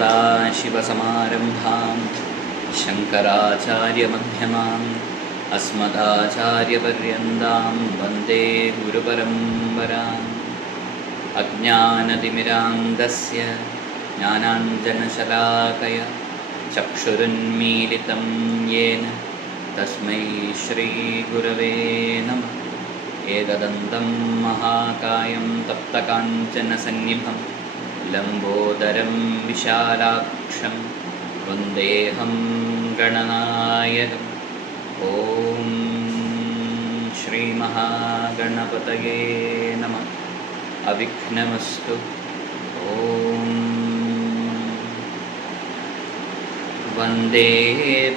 सदाशिवसमारम्भां शङ्कराचार्यमध्यमाम् अस्मदाचार्यपर्यन्तां वन्दे गुरुपरम्पराम्। अज्ञानतिमिरान्धस्य ज्ञानाञ्जनशलाकया चक्षुरुन्मीलितं येन तस्मै श्रीगुरवे नमः। एकदन्तं महाकायं तप्तकाञ्चनसन्निभं लम्बोदरं विशालाक्षं वन्देऽहं गणनायकम्। ॐ श्रीमहागणपतये नमः। अविघ्नमस्तु। ॐ वन्दे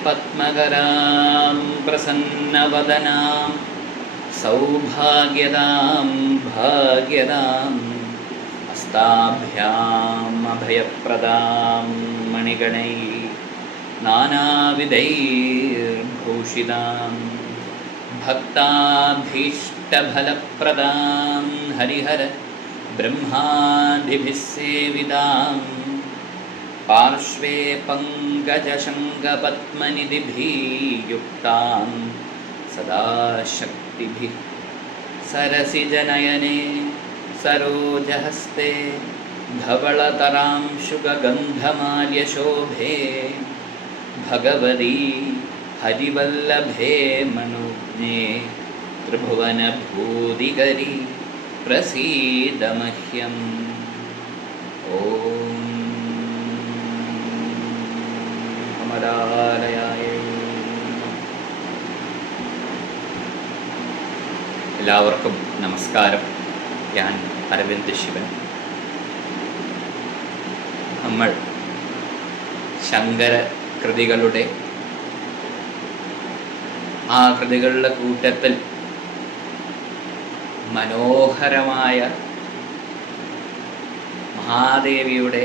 पद्मकरां प्रसन्नवदनां सौभाग्यदां भाग्यदां हस्ताभ्याम् अभयप्रदां मणिगणैः नानाविधैर्भूषितां भक्ताभीष्टफलप्रदां हरिहर ब्रह्मादिभिः सेवितां पार्श्वे पङ्कजशङ्खपद्मनिधिभिः युक्तां सदा शक्तिभिः सरसिजनयने सरोजहस्ते धवलतरांशुगन्धमाल्यशोभे भगवती हरिवल्लभे मनोज्ञे त्रिभुवनभूतिकरी प्रसीद मह्यम्। ॐ अमरालयाय। എല്ലാവർക്കും നമസ്കാരം. ഞാൻ അരവിന്ദ് ശിവൻ. നമ്മൾ ശങ്കര കൃതികളുടെ ആ കൃതികളുടെ കൂട്ടത്തിൽ മനോഹരമായ മഹാദേവിയുടെ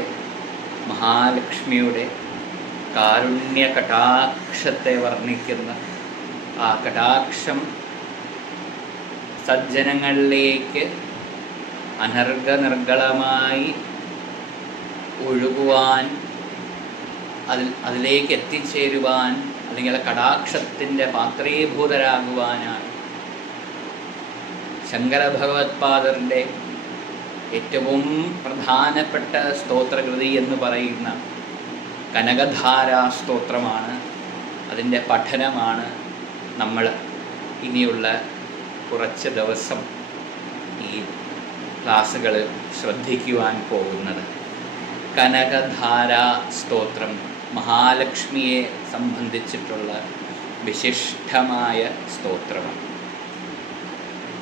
മഹാലക്ഷ്മിയുടെ കാരുണ്യ കടാക്ഷത്തെ വർണ്ണിക്കുന്ന ആ കടാക്ഷം സജ്ജനങ്ങളിലേക്ക് അനർഘനിർഗളമായി ഒഴുകുവാൻ, അതിലേക്ക് എത്തിച്ചേരുവാൻ, അല്ലെങ്കിൽ കടാക്ഷത്തിൻ്റെ പാത്രീഭൂതരാകുവാനാണ് ശങ്കര ഭഗവത്പാദരുടെ ഏറ്റവും പ്രധാനപ്പെട്ട സ്തോത്രകൃതി എന്ന് പറയുന്ന കനകധാരാ സ്തോത്രമാണ്. അതിൻ്റെ പഠനമാണ് നമ്മൾ ഇനിയുള്ള കുറച്ച് ദിവസം ഈ ക്ലാസ്സുകളിൽ ശ്രദ്ധിക്കുവാൻ പോകുന്നത്. കനകധാരാ സ്തോത്രം മഹാലക്ഷ്മിയെ സംബന്ധിച്ചിട്ടുള്ള വിശിഷ്ടമായ സ്തോത്രമാണ്.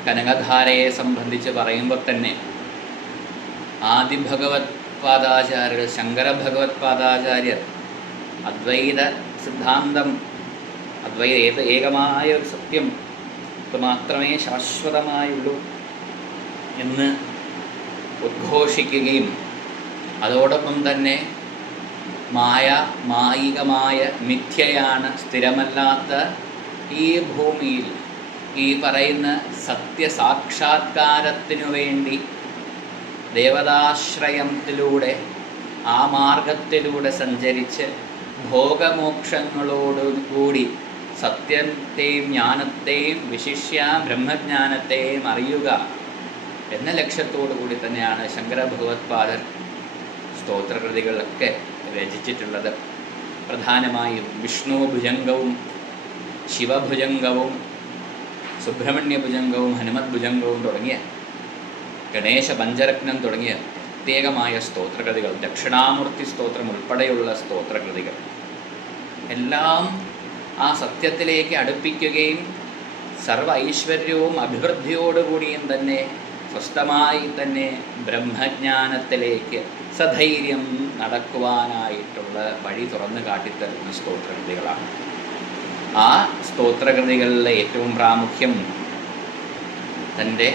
കനകധാരയെ സംബന്ധിച്ച് പറയുമ്പോൾ തന്നെ ആദിഭഗവത്പാദാചാര്യർ, ശങ്കര ഭഗവത്പാദാചാര്യർ അദ്വൈത സിദ്ധാന്തം, ഏകമായ ഒരു സത്യം മാത്രമേ ശാശ്വതമായുള്ളൂ എന്ന് ഉദ്ഘോഷിക്കുകയും അതോടൊപ്പം തന്നെ മായികമായ മിഥ്യയാണ്, സ്ഥിരമല്ലാത്ത ഈ ഭൂമിയിൽ ഈ പറയുന്ന സത്യസാക്ഷാത്കാരത്തിനു വേണ്ടി ദേവതാശ്രയത്തിലൂടെ ആ മാർഗത്തിലൂടെ സഞ്ചരിച്ച് ഭോഗമോക്ഷങ്ങളോടുകൂടി സത്യത്തെയും ജ്ഞാനത്തെയും വിശിഷ്യ ബ്രഹ്മജ്ഞാനത്തെയും അറിയുക എന്ന ലക്ഷ്യത്തോടു കൂടി തന്നെയാണ് ശങ്കര ഭഗവത്പാദർ സ്തോത്രകൃതികളൊക്കെ രചിച്ചിട്ടുള്ളത്. പ്രധാനമായും വിഷ്ണു ഭുജംഗവും ശിവഭുജംഗവും സുബ്രഹ്മണ്യ ഭുജംഗവും ഹനുമത് ഭുജംഗവും തുടങ്ങിയ ഗണേശ പഞ്ചരത്നം തുടങ്ങിയ പ്രത്യേകമായ സ്തോത്രകൃതികൾ, ദക്ഷിണാമൂർത്തി സ്തോത്രം ഉൾപ്പെടെയുള്ള സ്തോത്രകൃതികൾ എല്ലാം ആ സത്യത്തിലേക്ക് അടുപ്പിക്കുകയും സർവ ഐശ്വര്യവും അഭിവൃദ്ധിയോടുകൂടിയും തന്നെ സ്വസ്ഥമായി തന്നെ ബ്രഹ്മജ്ഞാനത്തിലേക്ക് സധൈര്യം നടക്കുവാനായിട്ടുള്ള വഴി തുറന്നു കാട്ടിത്തരുന്ന സ്തോത്രകൃതികളാണ്. ആ സ്തോത്രകൃതികളിലെ ഏറ്റവും പ്രാമുഖ്യം തൻ്റെ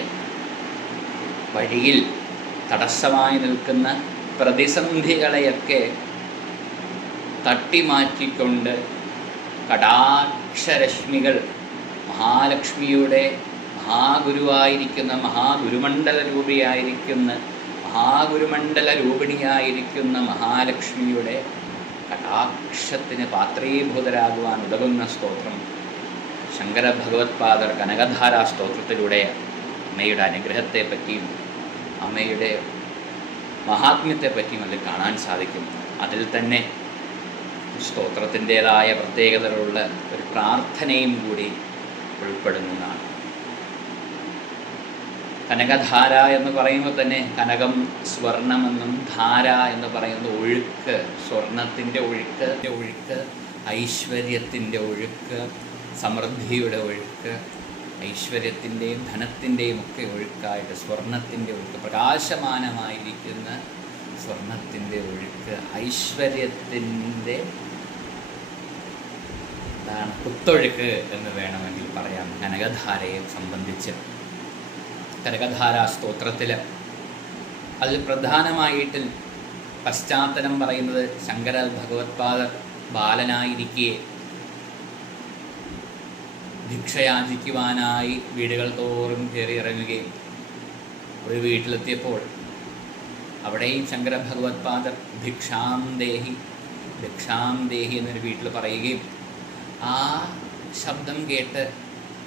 വഴിയിൽ തടസ്സമായി നിൽക്കുന്ന പ്രതിസന്ധികളെയൊക്കെ തട്ടിമാറ്റിക്കൊണ്ട് കടാക്ഷരശ്മികൾ മഹാലക്ഷ്മിയുടെ മഹാഗുരുവായിരിക്കുന്ന മഹാഗുരുമണ്ഡല രൂപിയായിരിക്കുന്ന മഹാഗുരുമണ്ഡല രൂപിണിയായിരിക്കുന്ന മഹാലക്ഷ്മിയുടെ കടാക്ഷത്തിന് പാത്രീഭൂതരാകുവാൻ ഉതകുന്ന സ്തോത്രം ശങ്കര ഭഗവത്പാദർ കനകധാരാ സ്തോത്രത്തിലൂടെ അമ്മയുടെ അനുഗ്രഹത്തെ പറ്റിയും അമ്മയുടെ മഹാത്മ്യത്തെ പറ്റിയും അതിൽ കാണാൻ സാധിക്കും. അതിൽ തന്നെ സ്തോത്രത്തിൻ്റേതായ പ്രത്യേകതകളുള്ള ഒരു പ്രാർത്ഥനയും കൂടി ഉൾപ്പെടുന്നതാണ്. കനകധാര എന്ന് പറയുമ്പോൾ തന്നെ കനകം സ്വർണമെന്നും ധാര എന്ന് പറയുന്നത് ഒഴുക്ക്, സ്വർണത്തിൻ്റെ ഒഴുക്ക്, ഐശ്വര്യത്തിൻ്റെ ഒഴുക്ക്, സമൃദ്ധിയുടെ ഒഴുക്ക്, ഐശ്വര്യത്തിൻ്റെയും ധനത്തിൻ്റെയും ഒക്കെ ഒഴുക്കായിട്ട് സ്വർണത്തിൻ്റെ ഒഴുക്ക്, പ്രകാശമാനമായിരിക്കുന്ന സ്വർണത്തിൻ്റെ ഒഴുക്ക്, ഐശ്വര്യത്തിൻ്റെ കുത്തൊഴുക്ക് എന്ന് വേണമെങ്കിൽ പറയാം കനകധാരയെ സംബന്ധിച്ച്. കനകധാരാ സ്തോത്രത്തിൽ അതിൽ പ്രധാനമായിട്ട് പശ്ചാത്തലം പറയുന്നത് ശങ്കര ഭഗവത്പാദർ ബാലനായിരിക്കെ ഭിക്ഷയാചിക്കുവാനായി വീടുകൾ തോറും കയറി ഇറങ്ങുകയും ഒരു വീട്ടിലെത്തിയപ്പോൾ അവിടെയും ശങ്കര ഭഗവത്പാദർ ഭിക്ഷാം ദേഹി എന്നൊരു വീട്ടിൽ പറയുകയും ആ ശബ്ദം കേട്ട്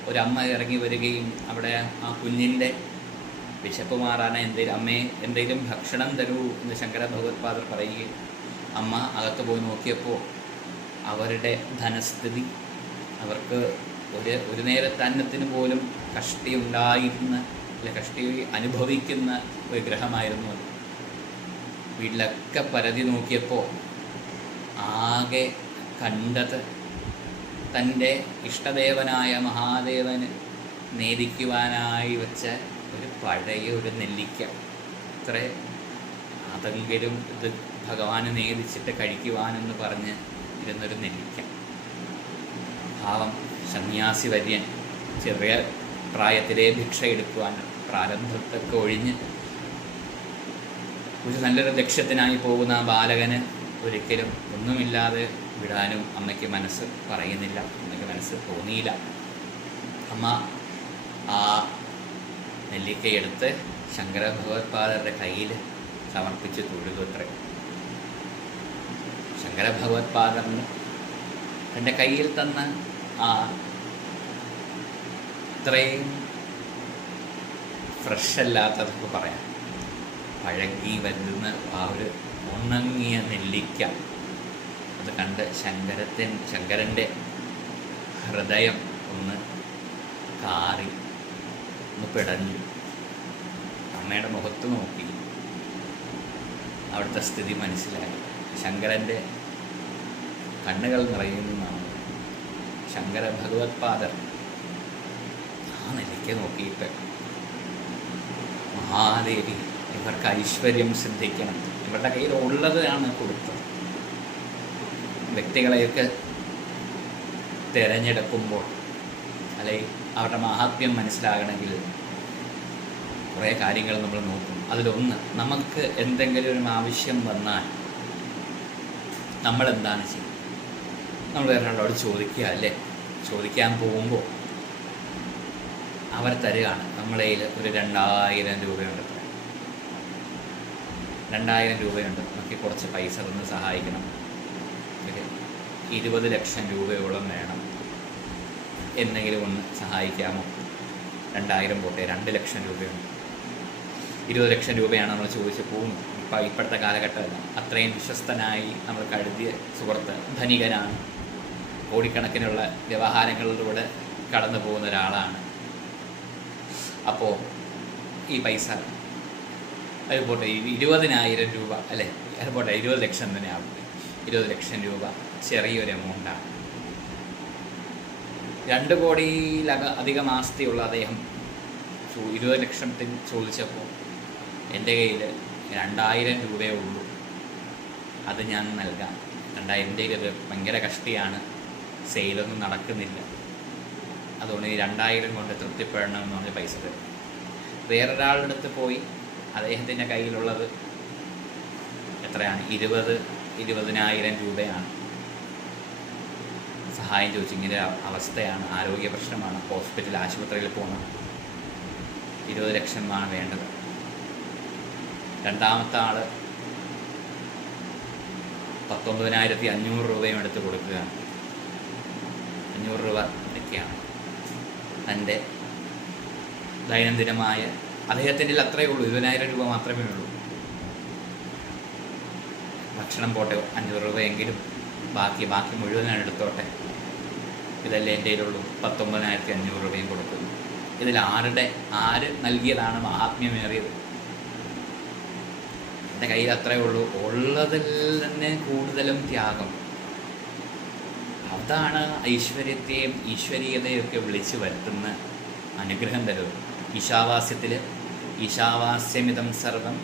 ഒരമ്മ ഇറങ്ങി വരികയും അവിടെ ആ കുഞ്ഞിൻ്റെ വിശപ്പ് മാറാൻ എന്തെങ്കിലും ഭക്ഷണം തരൂ എന്ന് ശങ്കര ഭഗവത്പാദർ പറയുകയും അമ്മ അകത്ത് പോയി നോക്കിയപ്പോൾ അവരുടെ ധനസ്ഥിതി, അവർക്ക് ഒരു നേരത്തെ അന്നത്തിന് പോലും കഷ്ടി അനുഭവിക്കുന്ന ഒരു ഗ്രഹമായിരുന്നു അത്. വീട്ടിലൊക്കെ പരതി നോക്കിയപ്പോൾ ആകെ കണ്ടത് തൻ്റെ ഇഷ്ടദേവനായ മഹാദേവന് നേദിക്കുവാനായി വെച്ച ഒരു നെല്ലിക്ക. ഇത്ര അതെങ്കിലും ഇത് ഭഗവാന് നേദിച്ചിട്ട് കഴിക്കുവാനെന്ന് പറഞ്ഞ് ഇരുന്നൊരു നെല്ലിക്ക. പാവം സന്യാസി വര്യൻ ചെറിയ പ്രായത്തിലെ ഭിക്ഷ എടുക്കുവാൻ പ്രാരബ്ധത്തൊക്കെ ഒഴിഞ്ഞ് ഒരു നല്ലൊരു ലക്ഷ്യത്തിനായി പോകുന്ന ആ ബാലകന് ഒരിക്കലും ഒന്നുമില്ലാതെ വിടാനും അമ്മയ്ക്ക് മനസ്സ് പറയുന്നില്ല, അമ്മയ്ക്ക് മനസ്സ് തോന്നിയില്ല. അമ്മ ആ നെല്ലിക്കയെടുത്ത് ശങ്കര ഭഗവത്പാദരുടെ കയ്യിൽ സമർപ്പിച്ച് തൊഴുകത്രേ. ശങ്കര ഭഗവത്പാദറിന് തൻ്റെ കയ്യിൽ തന്ന ആ ഇത്രയും ഫ്രഷ് അല്ലാത്തതൊക്കെ പറയാം, പഴകി വരുന്ന ആ ഒരു ഉണങ്ങിയ നെല്ലിക്ക അത് കണ്ട് ശങ്കരൻ്റെ ഹൃദയം ഒന്ന് കാറി, ഒന്ന് പിടഞ്ഞു. അമ്മയുടെ മുഖത്ത് നോക്കി അവിടുത്തെ സ്ഥിതി മനസ്സിലായി. ശങ്കരൻ്റെ കണ്ണുകൾ നിറയുന്നതാണ്. ശങ്കര ഭഗവത്പാദർ ആ നെല്ലിക്ക നോക്കിയിട്ട് മഹാദേവി ഇവർക്ക് ഐശ്വര്യം സിദ്ധിക്കണം, ഇവരുടെ കയ്യിൽ ഉള്ളതാണ് കൊടുത്തത്. വ്യക്തികളെയൊക്കെ തിരഞ്ഞെടുക്കുമ്പോൾ അല്ലെങ്കിൽ അവരുടെ മഹാത്മ്യം മനസ്സിലാകണമെങ്കിൽ കുറേ കാര്യങ്ങൾ നമ്മൾ നോക്കും. അതിലൊന്ന്, നമുക്ക് എന്തെങ്കിലും ഒരു ആവശ്യം വന്നാൽ നമ്മളെന്താണ് ചെയ്യുക? നമ്മൾ ഒരാളോട് ചോദിക്കുക അല്ലേ? ചോദിക്കാൻ പോകുമ്പോൾ അവർ തരികയാണ്. നമ്മളെ കയ്യിൽ ഒരു 2000 രൂപയുണ്ട്, 2000 രൂപയുണ്ട്, നമുക്ക് കുറച്ച് പൈസ തന്ന് സഹായിക്കണം, 20 ലക്ഷം രൂപയോളം വേണം, എന്തെങ്കിലും ഒന്ന് സഹായിക്കാമോ? 2000 പോട്ടെ, 2 ലക്ഷം രൂപയുണ്ട്, 20 ലക്ഷം രൂപയാണ് നമ്മൾ ചോദിച്ച് പോകുന്നു. ഇപ്പോഴത്തെ കാലഘട്ടമല്ല, അത്രയും വിശ്വസ്തനായി നമ്മൾ കരുതിയ സുഹൃത്ത്, ധനികനാണ്, കോടിക്കണക്കിനുള്ള വ്യവഹാരങ്ങളിലൂടെ കടന്നു പോകുന്ന ഒരാളാണ്. അപ്പോൾ ഈ പൈസ അതുപോട്ടെ, 20,000 രൂപ അല്ലേ, അതുപോട്ടെ 20 ലക്ഷം തന്നെ ആവട്ടെ, 20 ലക്ഷം രൂപ ചെറിയൊരു എമൗണ്ടാണ്. 2 കോടിയിലധികം ആസ്തിയുള്ള അദ്ദേഹം 20 ലക്ഷത്തിന് ചോദിച്ചപ്പോൾ എൻ്റെ കയ്യിൽ 2000 രൂപയേ ഉള്ളൂ, അത് ഞാൻ നൽകാം. 2000 ഭയങ്കര കഷ്ടിയാണ്, സെയിലൊന്നും നടക്കുന്നില്ല, അതുകൊണ്ട് ഈ 2000 കൊണ്ട് തൃപ്തിപ്പെടണം എന്ന് പറഞ്ഞ് പൈസ തരും. വേറൊരാളുടെ അടുത്ത് പോയി അദ്ദേഹത്തിൻ്റെ കയ്യിലുള്ളത് എത്രയാണ്? 20,000 രൂപയാണ്. സഹായം ചോദിച്ചു, ഇങ്ങനെ അവസ്ഥയാണ്, ആരോഗ്യ പ്രശ്നമാണ്, ആശുപത്രിയിൽ പോകണം, 20 ലക്ഷമാണ് വേണ്ടത്. രണ്ടാമത്തെ ആൾ 19,500 രൂപയും എടുത്ത് കൊടുക്കുകയാണ്. 500 രൂപ ഒക്കെയാണ് തൻ്റെ ദൈനംദിനമായ, അദ്ദേഹത്തിൻ്റെ അത്രയേ ഉള്ളൂ, 20,000 രൂപ മാത്രമേ ഉള്ളൂ. ഭക്ഷണം പോട്ടെ 500 രൂപയെങ്കിലും ബാക്കി മുഴുവനാണ് എടുത്തോട്ടെ, ഇതല്ലേ എൻ്റെ കയ്യിലുള്ളൂ. 19,500 രൂപയും കൊടുക്കുന്നു. ഇതിൽ ആര് നൽകിയതാണ് മഹാത്മ്യമേറിയത്? എൻ്റെ കയ്യിൽ അത്രയേ ഉള്ളൂ. ഉള്ളതിൽ തന്നെ കൂടുതലും ത്യാഗം. അതാണ് ഐശ്വര്യത്തെയും ഈശ്വരീയതയൊക്കെ വിളിച്ചു വരുത്തുന്ന അനുഗ്രഹം തരുന്നത്. ഈശാവാസ്യമിതം സർവം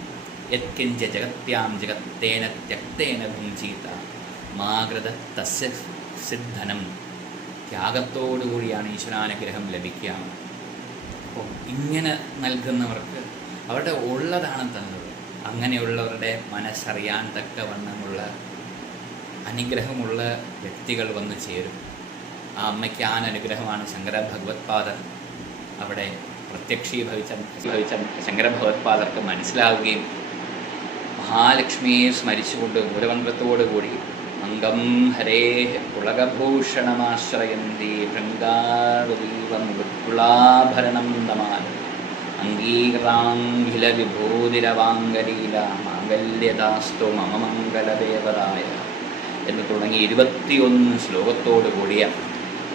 യത്കിഞ്ച ജഗത്യാം ജഗത്തേന ത്യക്തേന ഭുഞ്ചീത മാകൃത തസ്യ സിദ്ധനം. ത്യാഗത്തോടുകൂടിയാണ് ഈശ്വരാനുഗ്രഹം ലഭിക്കുക. അപ്പോൾ ഇങ്ങനെ നൽകുന്നവർക്ക് അവരുടെ ഉള്ളതാണ് തന്നത്. അങ്ങനെയുള്ളവരുടെ മനസ്സറിയാൻ തക്കവണ്ണമുള്ള അനുഗ്രഹമുള്ള വ്യക്തികൾ വന്നു ചേരും. ആ അമ്മയ്ക്ക് ആ അനുഗ്രഹമാണ് ശങ്കര ഭഗവത്പാദർ അവിടെ പ്രത്യക്ഷീഭവിച്ച ശങ്കര ഭഗവത്പാദർക്ക് മനസ്സിലാവുകയും മഹാലക്ഷ്മിയെ സ്മരിച്ചുകൊണ്ട് മൂലമന്ത്രത്തോടുകൂടി അംഗം ഹരേ പുളകഭൂഷണമാശ്രയന്തി ഭൃംഗാവതീവം വിപുളാഭരണം നമാൻ അംഗീകൃതാംഗില വിഭൂതിരവാംഗലീല മാംഗല്യദാസ്തു മമ മംഗലദേവതായ എന്ന് തുടങ്ങി 21 ശ്ലോകത്തോടു കൂടിയ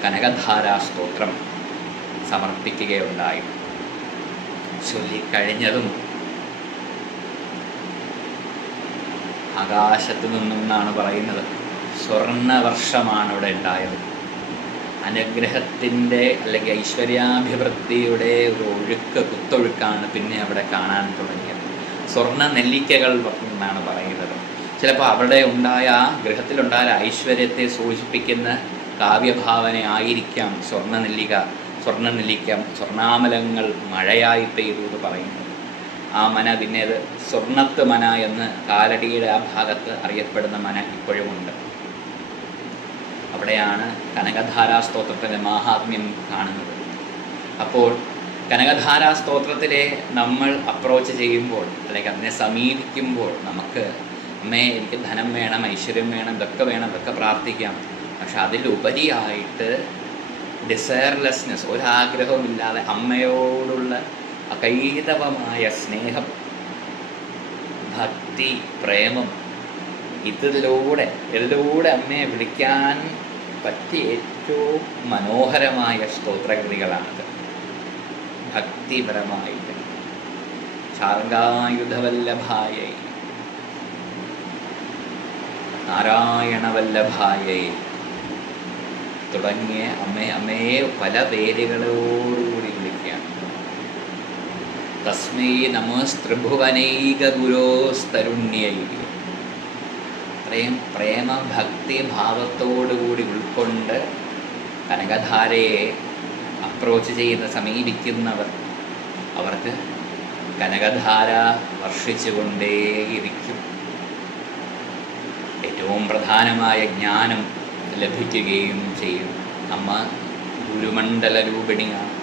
കനകധാരാ സ്തോത്രം സമർപ്പിക്കുകയുണ്ടായി. ചൊല്ലിക്കഴിഞ്ഞതും ആകാശത്തു നിന്നാണ് പറയുന്നത്. സ്വർണ്ണവർഷമാണ് ഇവിടെ ഉണ്ടായത്. അനുഗ്രഹത്തിൻ്റെ അല്ലെങ്കിൽ ഐശ്വര്യാഭിവൃദ്ധിയുടെ ഒരു കുത്തൊഴുക്കാണ് പിന്നെ അവിടെ കാണാൻ തുടങ്ങിയത്. സ്വർണ്ണ നെല്ലിക്കകൾ എന്നാണ് പറയുന്നത്. ചിലപ്പോൾ അവിടെ ഉണ്ടായ ഗൃഹത്തിലുണ്ടായ ഐശ്വര്യത്തെ സൂചിപ്പിക്കുന്ന കാവ്യഭാവന ആയിരിക്കാം സ്വർണ്ണാമലങ്ങൾ മഴയായി പെയ്തു എന്ന് പറയുന്നത്. ആ മന പിന്നെ അത് സ്വർണ്ണത്ത് മന എന്ന് കാലടിയുടെ ആ ഭാഗത്ത് അറിയപ്പെടുന്ന മന ഇപ്പോഴുമുണ്ട്. അവിടെയാണ് കനകധാരാ സ്തോത്രത്തിൻ്റെ മാഹാത്മ്യം കാണുന്നത്. അപ്പോൾ കനകധാരാ സ്തോത്രത്തിലെ നമ്മൾ അപ്രോച്ച് ചെയ്യുമ്പോൾ അല്ലെങ്കിൽ അതിനെ സമീപിക്കുമ്പോൾ നമുക്ക് അമ്മേ എനിക്ക് ധനം വേണം, ഐശ്വര്യം വേണം, ഇതൊക്കെ വേണം, ഇതൊക്കെ പ്രാർത്ഥിക്കാം. പക്ഷെ അതിലുപരിയായിട്ട് ഡിസയർലെസ്നെസ്, ഒരാഗ്രഹവുമില്ലാതെ അമ്മയോടുള്ള അകൈതവമായ സ്നേഹം, ഭക്തി, പ്രേമം, ഇതിലൂടെ അമ്മയെ വിളിക്കാൻ പറ്റിയ ഏറ്റവും മനോഹരമായ സ്തോത്രകൃതികളാണിത്. ഭക്തിപരമായിട്ട് ശാർങ്കായുധവല്ലഭായ നാരായണവല്ലഭായ തുടങ്ങിയ അമ്മയെ പല പേരുകളോടുകൂടി വിളിക്കുകയാണ്. തസ്മൈ നമസ്ത്രിഭുവനൈക ഗുരോസ്തരുണ്യൈ. അത്രയും പ്രേമ ഭക്തി ഭാവത്തോടുകൂടി ഉൾക്കൊണ്ട് കനകധാരയെ അപ്രോച്ച് ചെയ്യുന്ന സമീപിക്കുന്നവർ അവർക്ക് കനകധാര വർഷിച്ചുകൊണ്ടേയിരിക്കും. ഏറ്റവും പ്രധാനമായ ജ്ഞാനം ലഭിക്കുകയും ചെയ്യും. അമ്മ ഗുരുമണ്ഡല രൂപിണിയാണ്.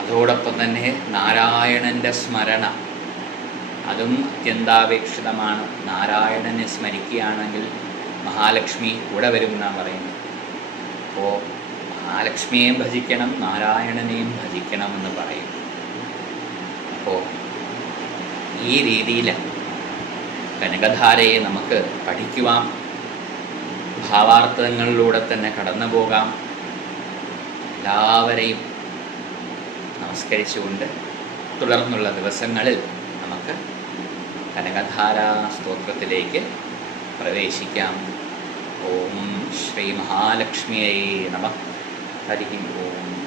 അതോടൊപ്പം തന്നെ നാരായണൻ്റെ സ്മരണ അതും അത്യന്താപേക്ഷിതമാണ്. നാരായണനെ സ്മരിക്കുകയാണെങ്കിൽ മഹാലക്ഷ്മി കൂടെ വരും എന്നാണ് പറയുന്നത്. അപ്പോൾ മഹാലക്ഷ്മിയെയും ഭജിക്കണം, നാരായണനെയും ഭജിക്കണമെന്ന് പറയും. അപ്പോൾ ഈ രീതിയിൽ കനകധാരയെ നമുക്ക് പഠിക്കുവാം, ഭാവാർത്ഥങ്ങളിലൂടെ തന്നെ കടന്നു പോകാം. എല്ലാവരെയും നമസ്കരിച്ചുകൊണ്ട് തുടർന്നുള്ള ദിവസങ്ങളിൽ നമുക്ക് കനകധാരാ സ്തോത്രത്തിലേക്ക് പ്രവേശിക്കാം. ഓം ശ്രീ മഹാലക്ഷ്മിയേ നമഃ. ഹരി ഓം.